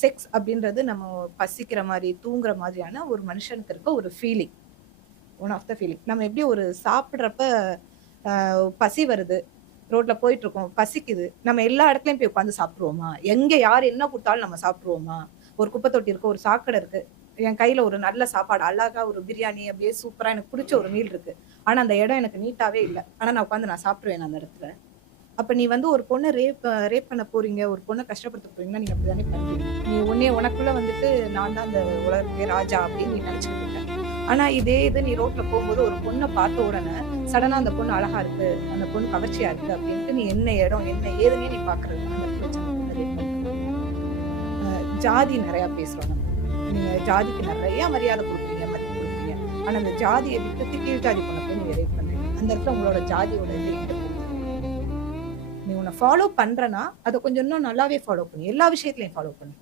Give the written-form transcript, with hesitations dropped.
Sex அப்படின்றது நம்ம பசிக்கிற மாரி, தூங்குற மாதிரியான ஒரு மனுஷனுக்கு இருக்க ஒரு feeling. One of the feeling. நம்ம எப்படி ஒரு சாப்பிடுறப்ப பசி வருது. ரோட்ல போயிட்டுருக்கோம். பசிக்குது. நம்ம எல்லா இடத்துலயும் போய் உட்கார்ந்து சாப்பிட்டுருவோமா? எங்க யார் என்ன குடுத்தாலும் நம்ம சாப்பிட்டுருவோமா? ஒரு குப்பை தொட்டி இருக்கு, ஒரு சாக்கடை இருக்கு. என் கையில ஒரு நல்ல சாப்பாடு, அழகா ஒரு பிரியாணி அப்படியே சூப்பரா எனக்கு புடிச்ச ஒரு மீல் இருக்கு. ஆனா அந்த இடம் எனக்கு நீட்டாவே இல்ல. ஆனா நான் உட்கார்ந்து நான் சாப்பிட்டுருவேனா அந்த இடத்துல? அப்ப நீ வந்து ஒரு பொண்ண ரேப் பண்ண போறீங்க, ஒரு பொண்ண கஷ்டப்படுத்த போறீங்கன்னா, நீங்க அப்படித்தானே பண்றீங்க. நீ உன்னைய உனக்குள்ள வந்துட்டு நான் தான் அந்த உலகத்துக்கே ராஜா அப்படின்னு நீ நெனச்சுக்கிட்டு இருக்க. ஆனா இதே இது நீ ரோட்ல போம்போது ஒரு பொண்ண பார்த்த உடனே, சடனா அந்த பொண்ணு அழகா இருக்கு, அந்த பொண்ணு கவர்ச்சியா இருக்கு அப்படின்ட்டு நீ என்ன இடம், என்ன ஏதுன்னே நீ பார்க்கறது. அந்த இடத்துல வச்சு அந்த பொண்ண ரேப் பண்றது. ஜாதி நெறையா பேசுறோம் நம்ம. நீங்க ஜாதிக்கு நெறைய மரியாதை குடுக்குறீங்க, மதிப்பு குடுக்குறீங்க. ஆனா அந்த ஜாதிய விட்டுட்டு கீழ் ஜாதி பொண்ண போய் நீங்க ரேப் பண்றீங்க. அந்த இடத்துல உங்களோட ஜாதியோட இது எங்க போகுது? நீ உன்ன ஃபாலோ பண்றன்னா, அத கொஞ்சம் இன்னும் நல்லாவே ஃபாலோ பண்ணு. எல்லா விஷயத்திலயும் ஃபாலோ பண்ணு.